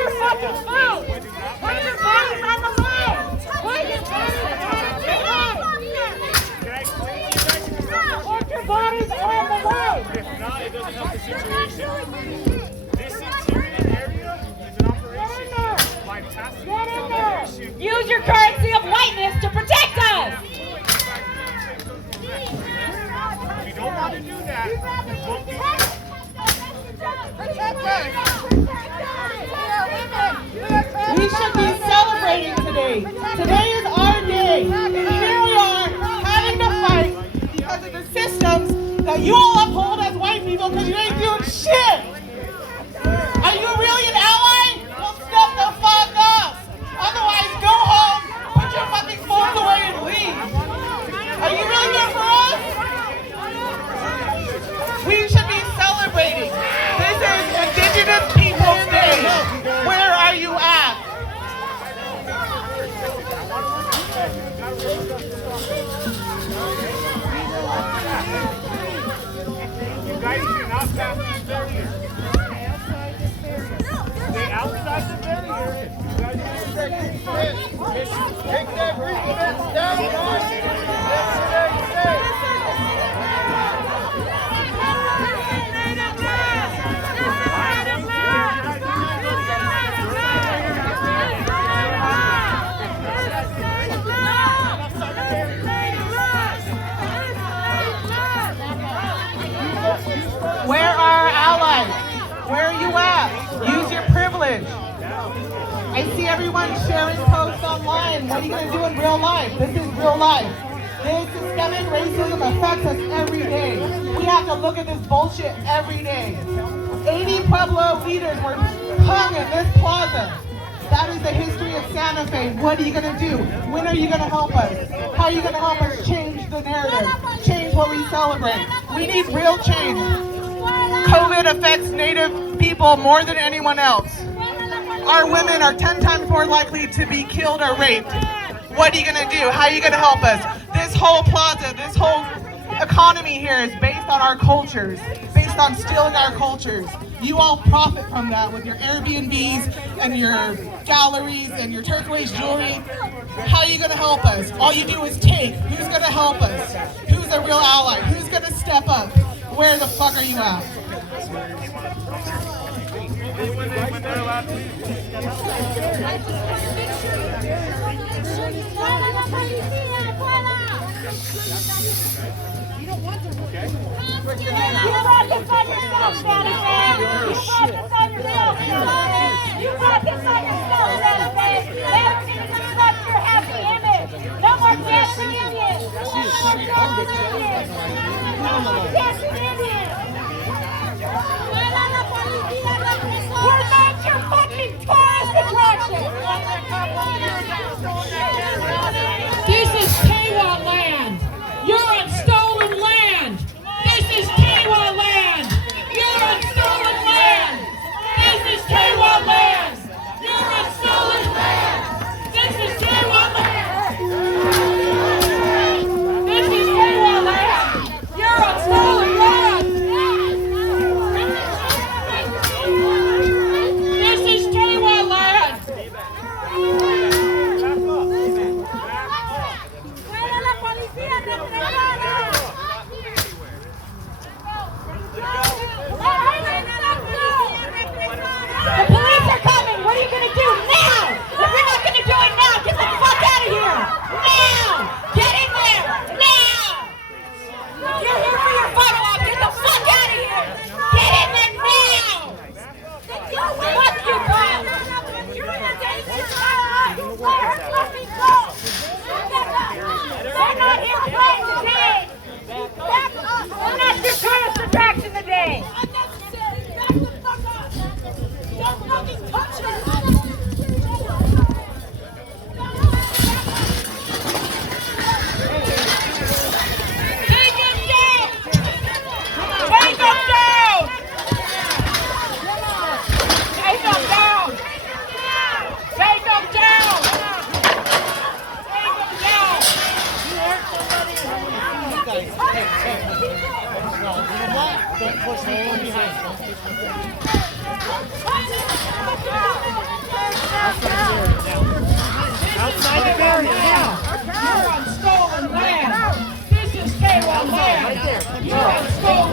your fucking food. Put your bodies on the line. Put your bodies on the line. Put your bodies on the line. If not, it doesn't help the situation. This interior area is an operation. By passing Get in there. Use your currency of whiteness to protect us. If you don't want to do that, we'll be We should be celebrating today. Today is our day. And here we are having to fight because of the systems that you all uphold as white people because you ain't doing shit. Are you really an ally? Well, step the fuck up. Otherwise, go home, put your fucking phones away and leave. Are you really there for us? We should be celebrating. This is Indigenous Peoples Day. Where are you at? You guys do not pass this barrier. Stay outside the barrier. You guys take that brief fence down, guys. Where are our allies? Where are you at? Use your privilege. I see everyone sharing posts online. What are you going to do in real life? This is real life. This systemic racism affects us every day. We have to look at this bullshit every day. 80 Pueblo leaders were hung in this plaza. That is the history of Santa Fe. What are you going to do? When are you going to help us? How are you going to help us change the narrative? Change what we celebrate? We need real change. COVID affects Native people more than anyone else. Our women are 10 times more likely to be killed or raped. What are you going to do? How are you going to help us? This whole plaza, this whole economy here is based on our cultures, based on stealing our cultures. You all profit from that with your Airbnbs and your galleries and your turquoise jewelry. How are you going to help us? All you do is take. Who's going to help us? Who's a real ally? Who's going to step up? Where the fuck are you at? You don't want to. Okay. You brought this on yourself, Santa Fe. You brought this on yourself. You brought this on yourself, Santa Fe. Never gonna disrupt your happy image. No more dancing Indians. No more dancing Indians. No more dancing Indians. We're not your fucking tourist attraction. This is Tewa land. You're on stolen land. This is Tewa land. You're on stolen land. This is Tewa land. You're on stolen land. This is Tewa land. This is Tewa land. You're on stolen land.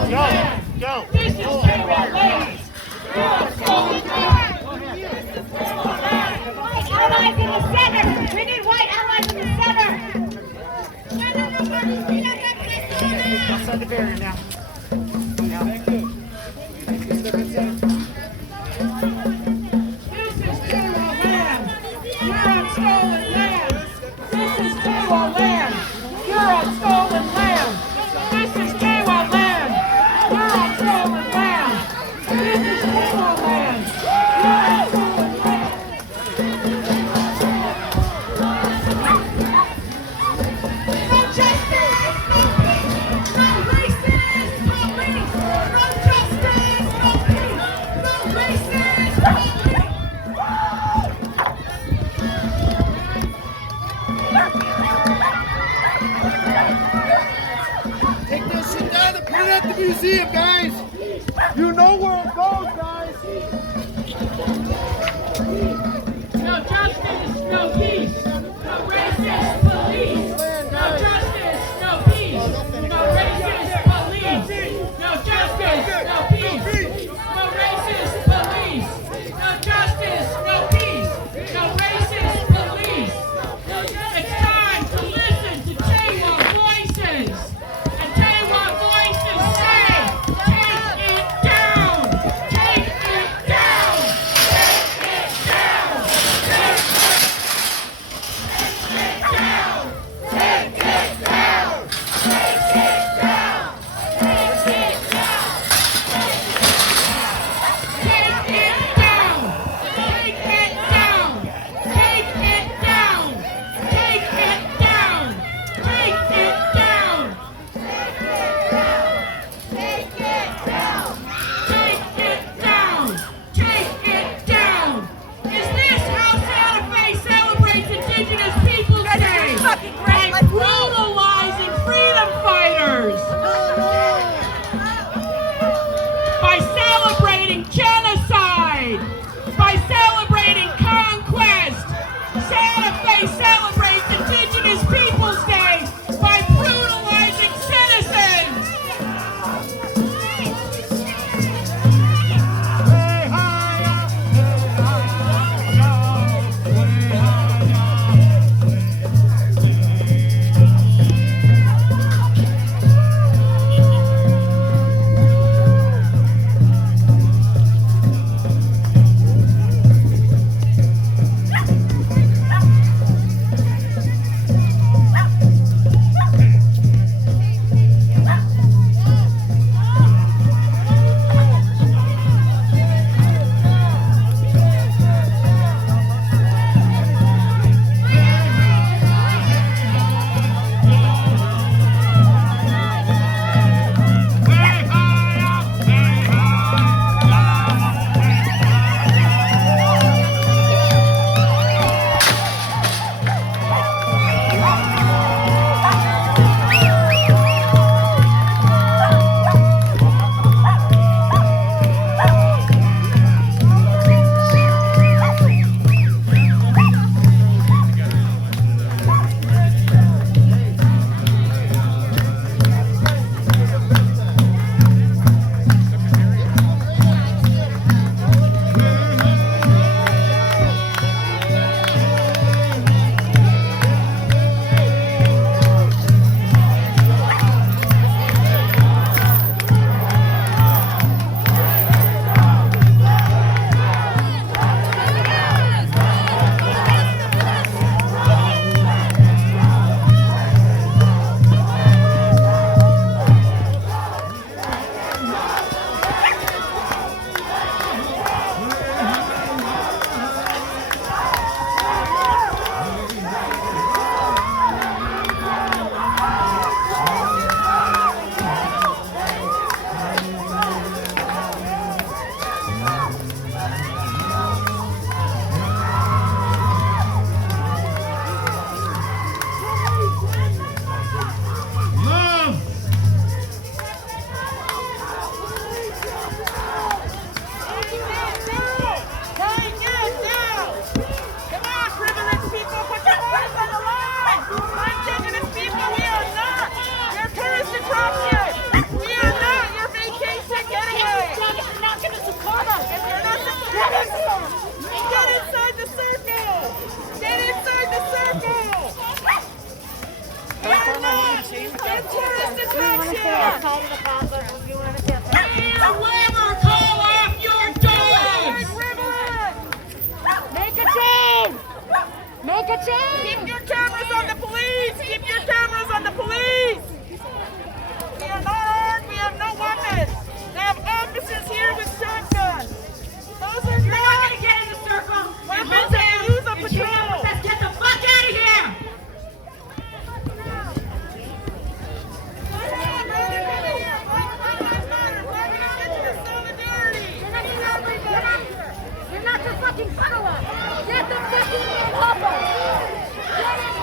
stolen land. Go. This is Tewa land. You're on stolen land. White allies in the center. We need white allies in the center. Outside the barrier now. This is Tewa land. You're on stolen land. This is Tewa land. You're on stolen land. This is Tewa land. You're on stolen land. This is Tewa land. You're on stolen land. No justice, no peace, no racist police. No justice, no peace, no racist police. Take this shit down and put it at the museum, guys. You know where it goes, guys. No justice, no peace, no racist police. No justice, no peace, no racist police. No justice, no peace, no racist police. No justice, no peace, no racist police. It's time to listen to Tewa voices. And Tewa voices say, Keep your cameras on the police! Keep your cameras on the police! We are not armed, we have no weapons! They have officers here with shotguns! Those are You're not gonna get in the circle. weapons that we use on patrol! Let's get the fuck out of here. You're not to fucking funnel us! Get the fucking man off us! Get in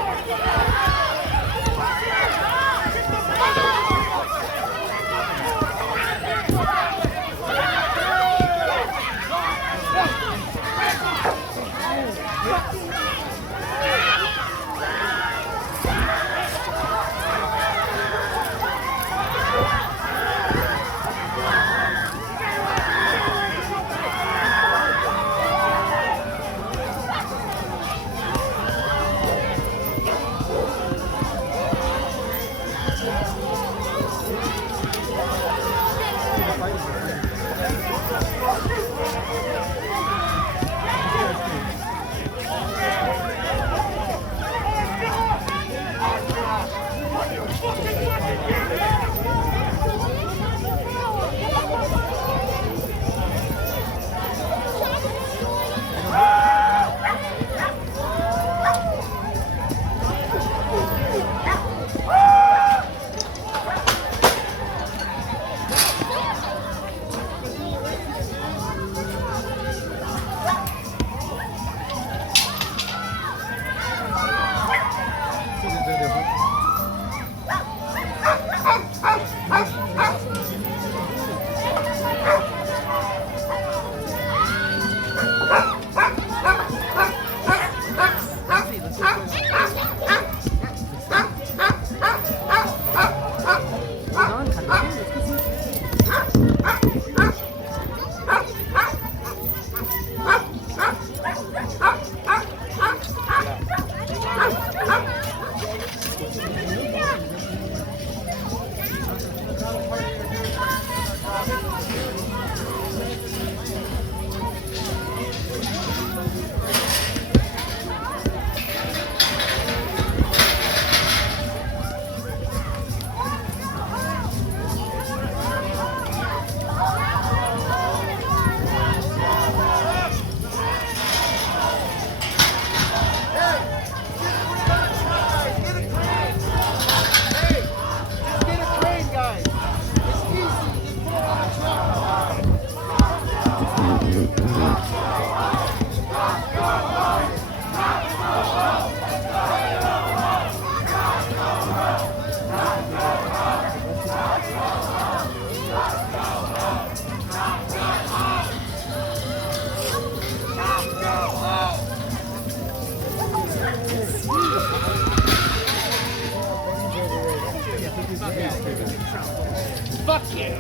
Fuck you.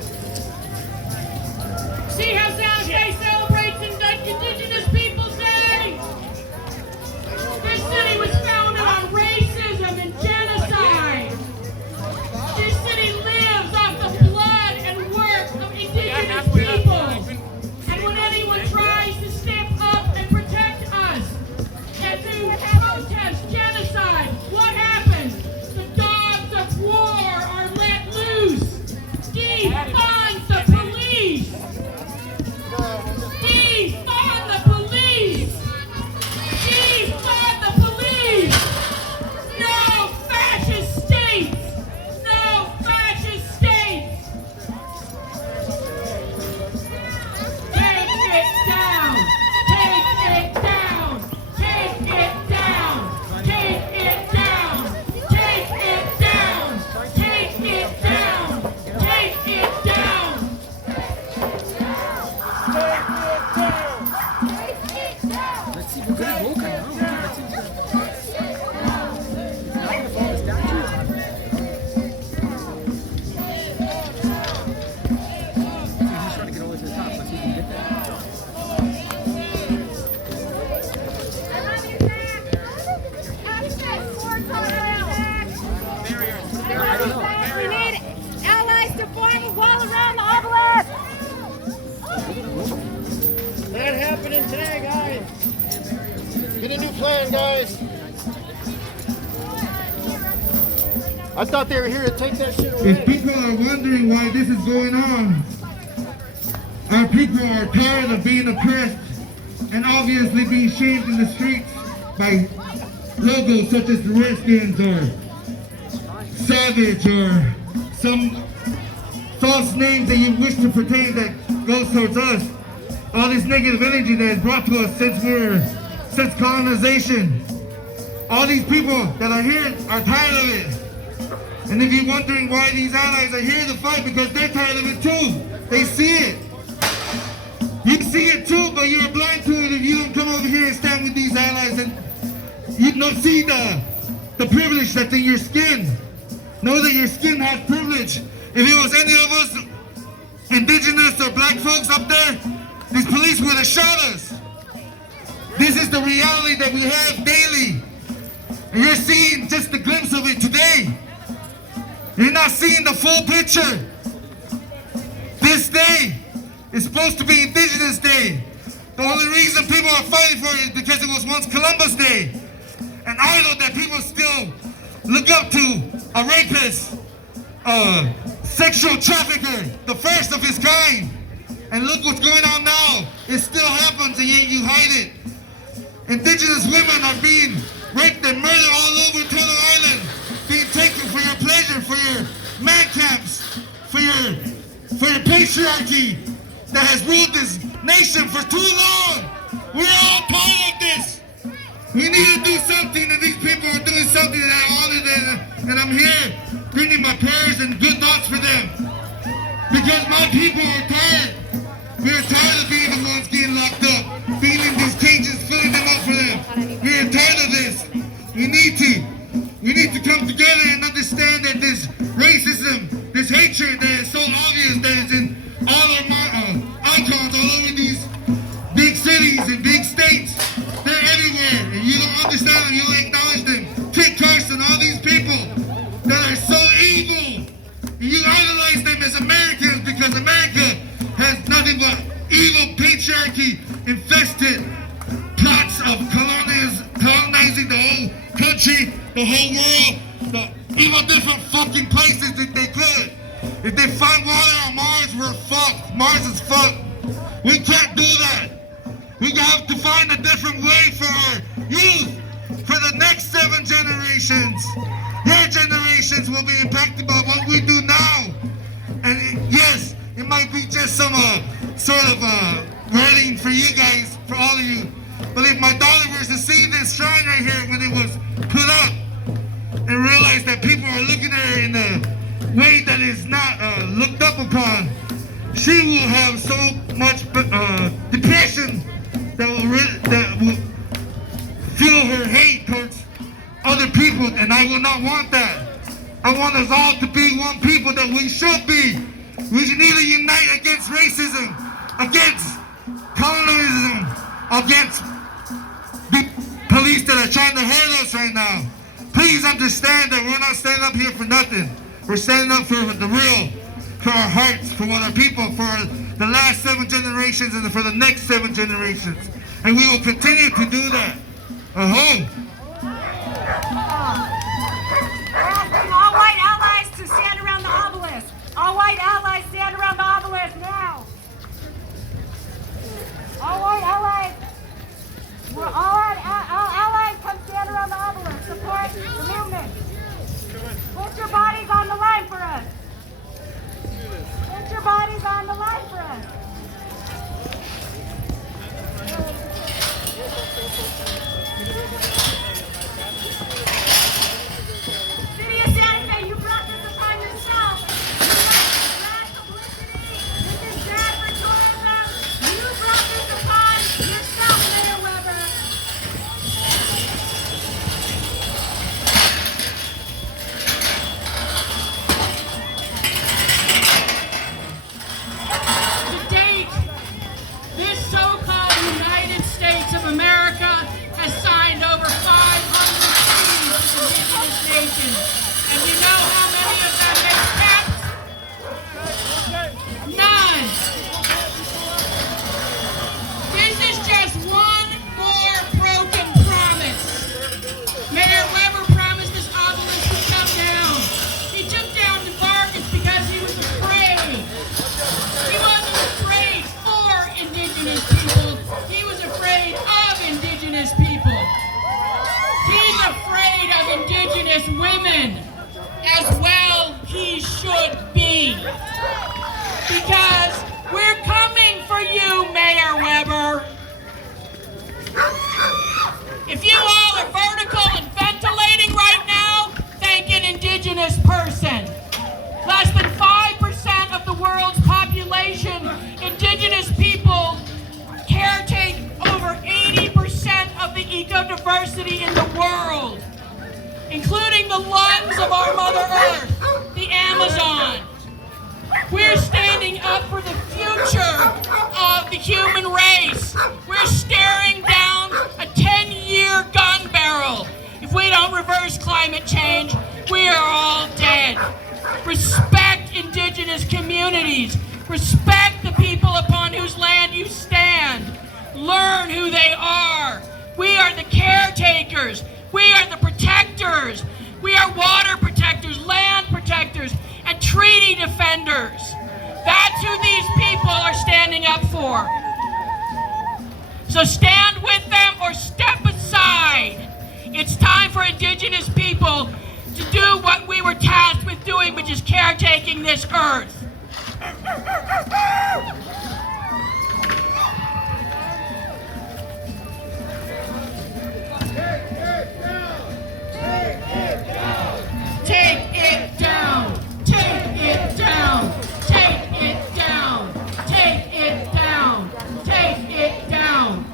See how Santa Fe celebrates Indigenous Peoples Day? This city was founded on racism and genocide. This city lives off the blood and work of Indigenous people. And when anyone tries to step up and protect us and to protest genocide, what happens? The dogs of war are let loose. Defund the police! Defund the police! Defund the police! No fascist states! No fascist states! Take it down! Take it down! Take it down! Take it down! Take it down! Take it down! Take it down! We need allies to form a wall around the obelisk! That happening today, guys. Get a new plan, guys. I thought they were here to take that shit away. If people are wondering why this is going on, our people are tired of being oppressed and obviously being shamed in the streets by logos such as the Redskins or Savage or some false names that you wish to pertain that goes towards us. All this negative energy that is brought to us since colonization. All these people that are here are tired of it. And if you're wondering why these allies are here to fight, because they're tired of it too. They see it. You see it too, but you're blind to it if you don't come over here and stand with these allies and you don't see the privilege that's in your skin. Know that your skin has privilege. If it was any of us, indigenous or black folks up there, these police would have shot us. This is the reality that we have daily. And you're seeing just a glimpse of it today. You're not seeing the full picture. This day is supposed to be Indigenous Day. The only reason people are fighting for it is because it was once Columbus Day. An idol that people still look up to, a rapist, a sexual trafficker, the first of his kind. And look what's going on now. It still happens and yet you hide it. Indigenous women are being raped and murdered all over Turtle Island, being taken for your pleasure, for your man camps, for your patriarchy that has ruled this nation for too long. We're all tired of this. We need to do something, and these people are doing something that I honor them, and I'm here bringing my prayers and good thoughts for them. Because my people are tired. We are tired of being the ones getting locked up, being in these cages, filling them up for them. We are tired of this. We need to come together and understand that this racism, this hatred that is so obvious that is in all our icons all over these big cities and big states, they're everywhere. And you don't understand them, you don't acknowledge them. Kit Carson, all these people that are so evil, and you idolize them as Americans because America has nothing but evil patriarchy infested plots of colonizing the whole country, the whole world, even different fucking places that they could. If they find water on Mars, we're fucked. Mars is fucked. We can't do that. We have to find a different way for our youth, for the next 7 generations. Their generations will be impacted by what we do now. And yes, it might be just some sort of writing for you guys, for all of you. But if my daughter was to see this shrine right here when it was put up and realize that people are looking at her in a way that is not looked up upon, she will have so much depression that will fuel her hate towards other people, and I will not want that. I want us all to be one people that we should be. We need to unite against racism, against colonialism, against the police that are trying to hurt us right now. Please understand that we're not standing up here for nothing. We're standing up for the real, for our hearts, for what our people, for the last 7 generations and for the next 7 generations. And we will continue to do that. We're asking all white allies to stand around the obelisk. All white allies stand around the obelisk now. All white allies. All allies come stand around the obelisk. Support the movement. Put your bodies on the line for us. Put your bodies on the line for us. City of Santa Fe, you brought this upon yourself. You brought bad publicity. This is bad for tourism. You brought this upon yourself, Mayor Weber. Indigenous women as well he should be. Because we're coming for you, Mayor Weber. If you all are vertical and ventilating right now, thank an Indigenous person. Less than 5% of the world's population, Indigenous people caretake over 80% of the ecodiversity in the world, including the lungs of our Mother Earth, the Amazon. We're standing up for the future of the human race. We're staring down a 10-year gun barrel. If we don't reverse climate change, we are all dead. Respect Indigenous communities. Respect the people upon whose land you stand. Learn who they are. We are the caretakers. We are the protectors. We are water protectors, land protectors, and treaty defenders. That's who these people are standing up for. So stand with them or step aside. It's time for Indigenous people to do what we were tasked with doing, which is caretaking this earth. Take it down! Take it down! Take it down! Take it down! Take it down!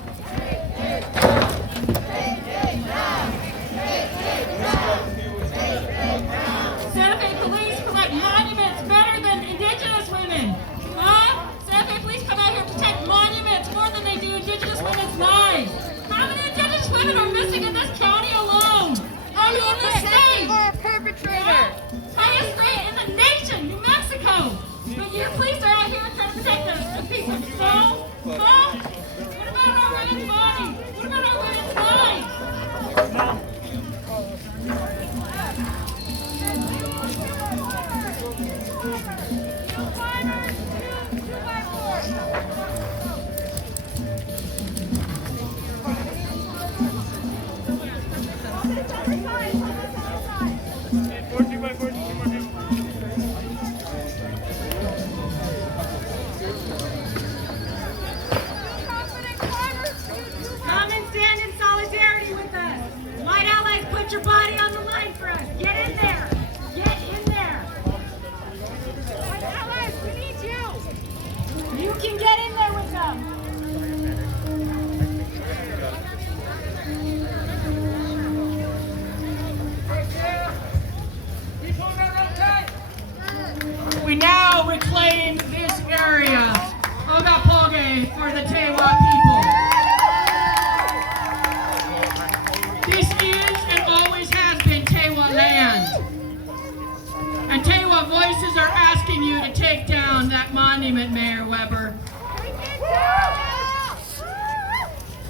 Santa Fe Police collect monuments better than Indigenous women. Huh? Santa Fe Police come out here to protect monuments more than they do Indigenous women's lives. How many Indigenous women are missing in this county alone? I mean, the state. For a perpetrator. Highest rate in the nation, New Mexico. But your police are out here trying to protect the people. So, what about our women's bodies? What about our women's lives? Come and stand in solidarity with us. White allies, put your body on the line for us. Get in there. Get in there. White allies, we need you. You can get in there with them. We now reclaim this area, Ogapoge, for the Tewa people. This is and always has been Tewa land. And Tewa voices are asking you to take down that monument, Mayor Weber.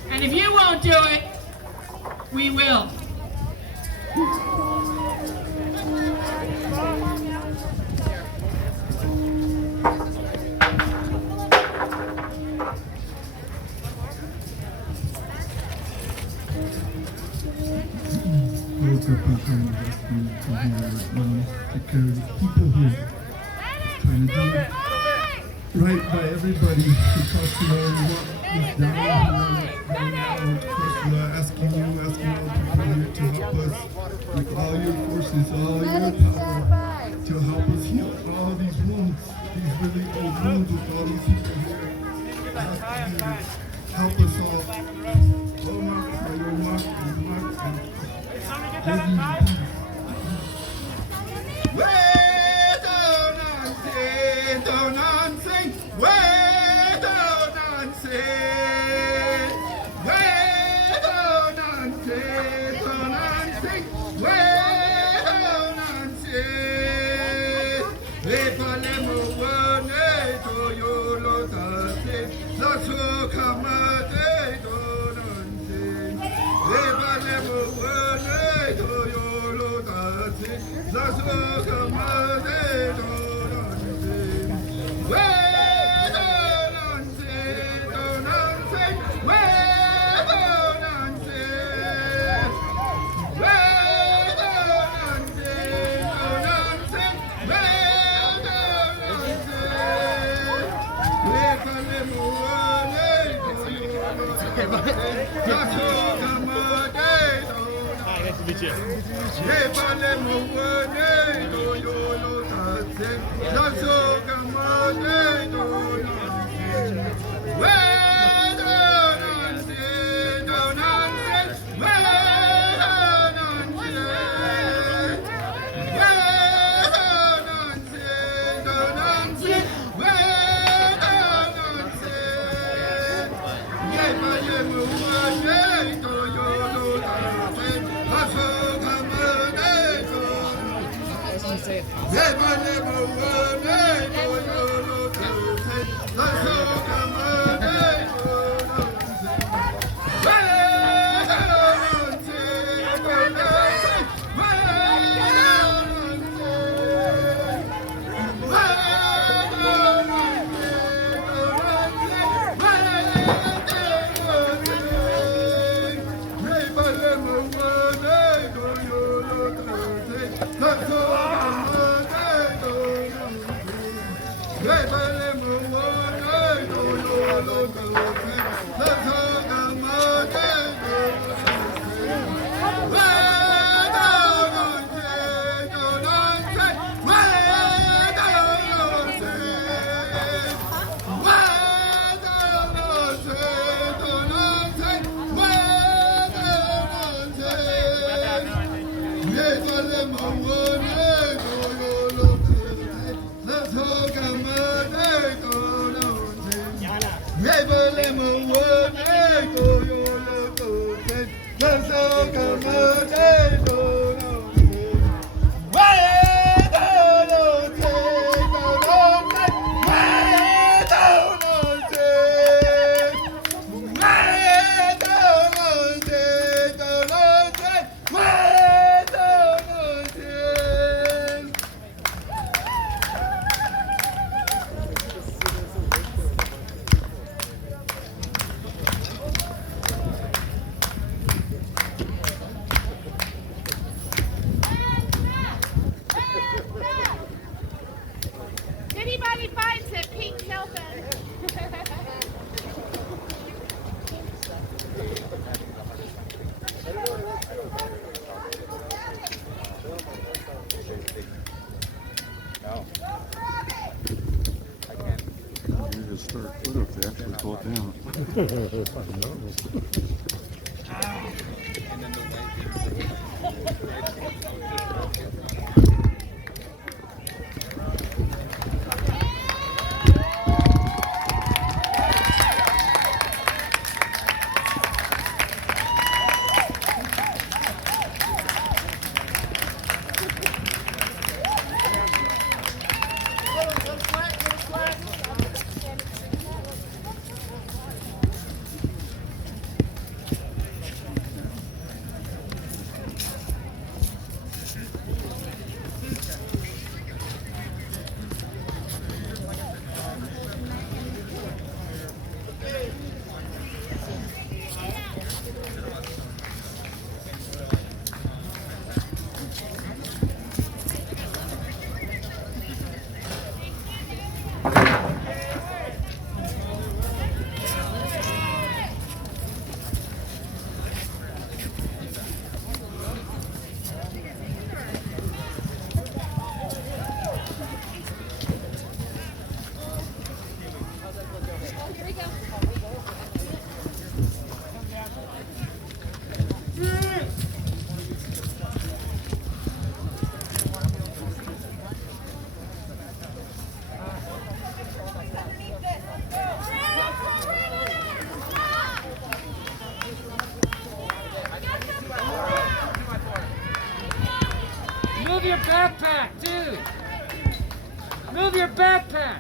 And if you won't do it, we will. Local people investing to here, take care of the people here, trying to do right by everybody because you know what is down here. Of course, we are asking all people here to help us with all your forces, all your power, to help us heal all these wounds, these really old wounds with all these people here. Asking you to help us all. Oh, Mark, for your mark and mark and Come Anybody finds it, pink shelter. You just start put up, they actually pull it down. Move your backpack, dude. Move your backpack.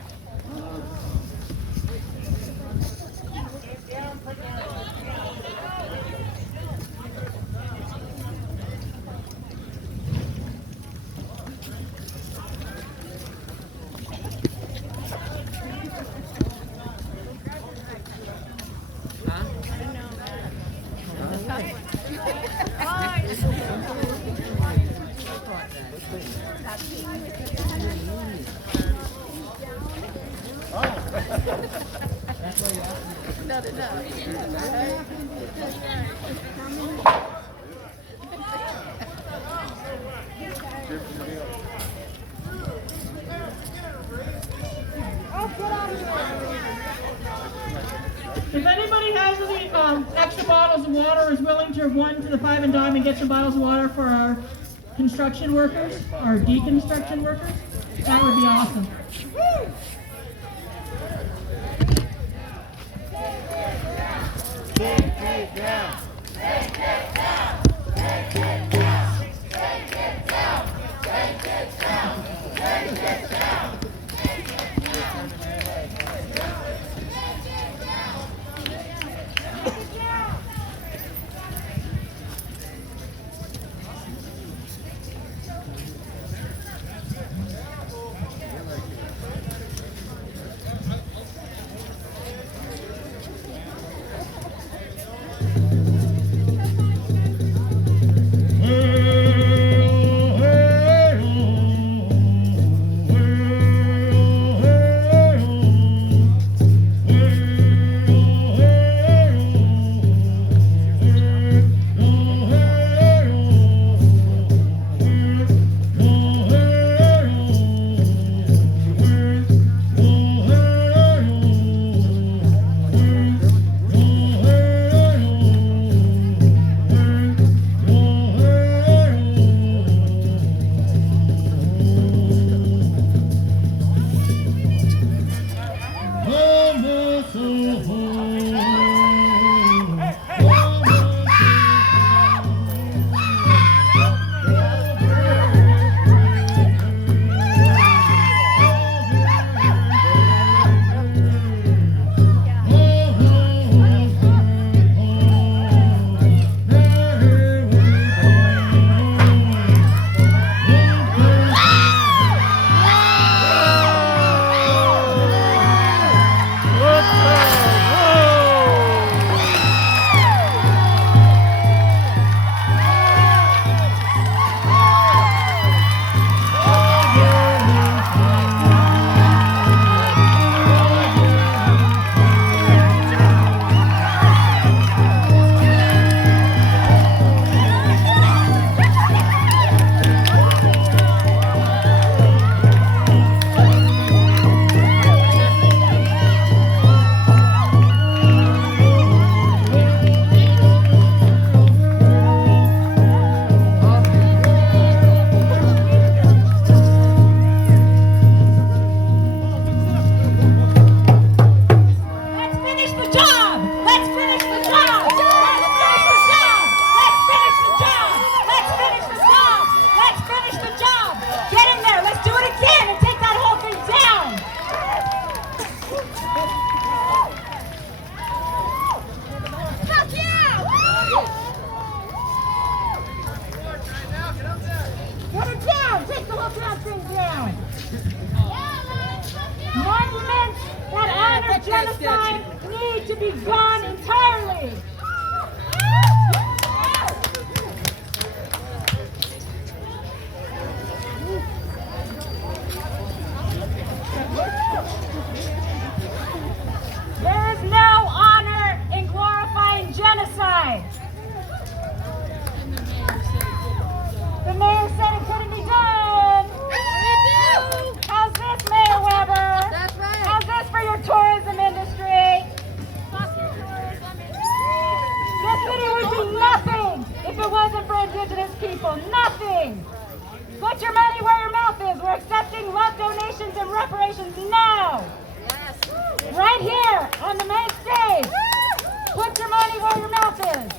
Not enough. run to the 5 and Dime and get some bottles of water for our construction workers, our deconstruction workers? That would be awesome. genocide need to be gone entirely. There is no honor in glorifying genocide. The mayor said it couldn't be done. How's this, Mayor Weber? That's right. How's this for your tourism industry? This city would be nothing if it wasn't for Indigenous people. Nothing. Put your money where your mouth is. We're accepting love donations and reparations now. Right here on the main stage. Put your money where your mouth is.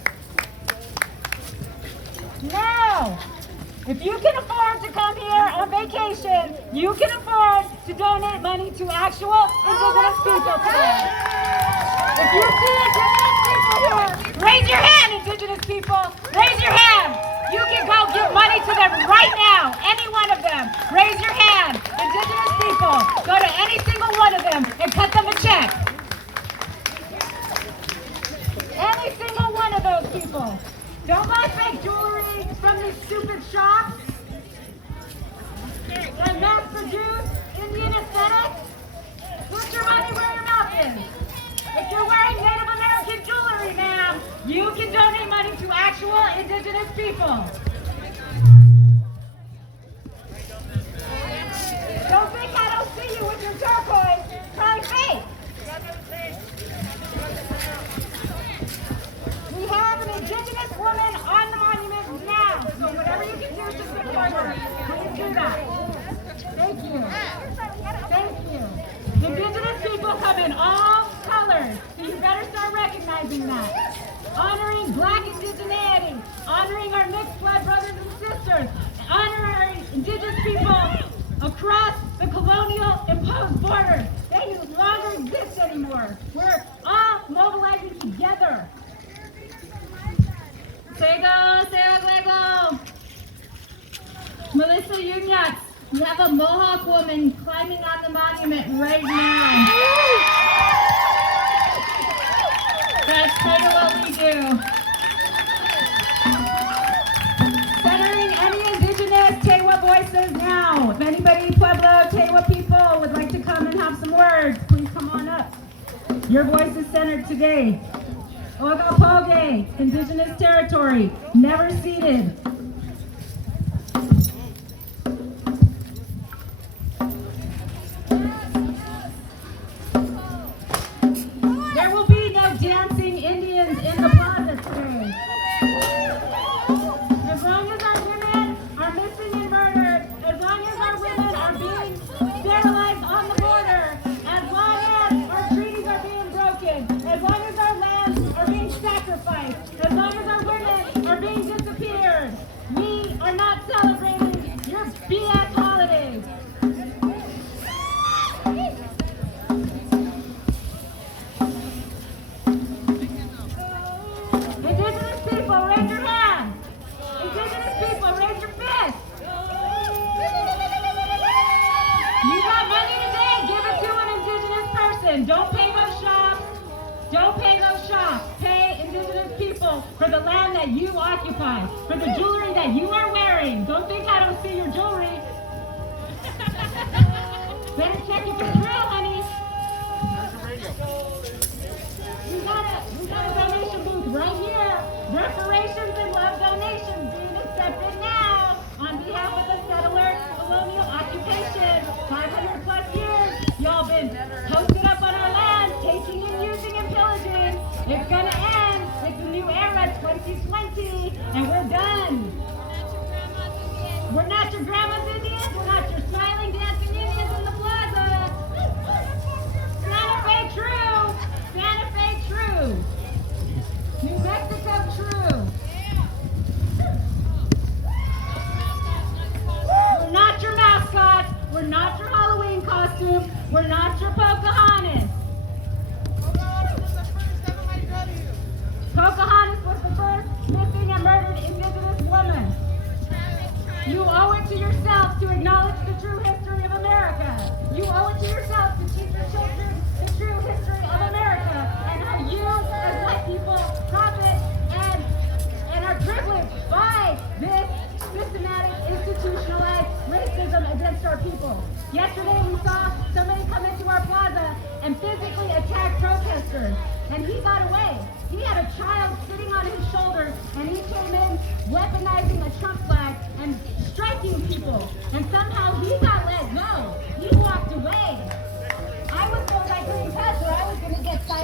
Now. If you can afford to come here on vacation, you can afford to donate money to actual Indigenous people today. If you see Indigenous people here, raise your hand, Indigenous people. Raise your hand. You can go give money to them right now. Any one of them. Raise your hand. Indigenous people. Go to any single one of them and cut them a check. Any single one of those people. Don't buy fake jewelry from these stupid shops that mass-produce Indian aesthetics. Put your money where your mouth is. If you're wearing Native American jewelry, ma'am, you can donate money to actual Indigenous people. Don't think I don't see you with your turquoise. Try fake. We have an Indigenous woman across the colonial imposed border. They no longer exist anymore. We're all mobilizing together. Sego, Sego. Melissa Yunats, we have a Mohawk woman climbing on the monument right now. That's kind of what we do. Centering any Indigenous Tewa voices now. If anybody Pueblo Tewa people would like to come and have some words, please come on up. Your voice is centered today. Ogapoge, Indigenous territory, never ceded. There will be no dancing Indians in the plaza today. As long as our women are missing and murdered, as long as our women are being sterilized on the border, as long as our treaties are being broken, as long as our lands are being sacrificed, as long as our women are being disappeared, we are not celebrating your BS holidays. Indigenous people, raise your hand. Indigenous people, raise your fist. You got money today, give it to an Indigenous person. Don't pay those shops. Don't pay those shops. Pay Indigenous people for the land that you occupy, for the jewelry that you are wearing. Don't think I don't see your jewelry. Better check if it's real, honey. We got a donation booth right here. Reparations and love donations being accepted now on behalf of the settler colonial occupation. 500 plus years, y'all been posted up on our land, taking and using and pillaging. It's gonna end. It's a new era, 2020, and we're done. We're not your grandma's Indians. We're not your smiling, dancing Indians in the plaza. Santa Fe true. Santa Fe true. New Mexico true. We're not your mascots. We're not your Halloween costume. We're not your Pocahontas. Pocahontas was the first missing and murdered Indigenous woman. You owe it to yourself to acknowledge the true history of America. You owe it to yourself to teach your children the true history of America and how you, as white people, profit and are privileged by this systematic, institutionalized racism against our people. Yesterday we saw somebody come into our plaza and physically attack protesters, and he got away. He had a child sitting on his shoulder, and he came in weaponizing a Trump flag and striking people, and somehow he got let go. He walked away. I was told I couldn't touch her. I was going to get cited.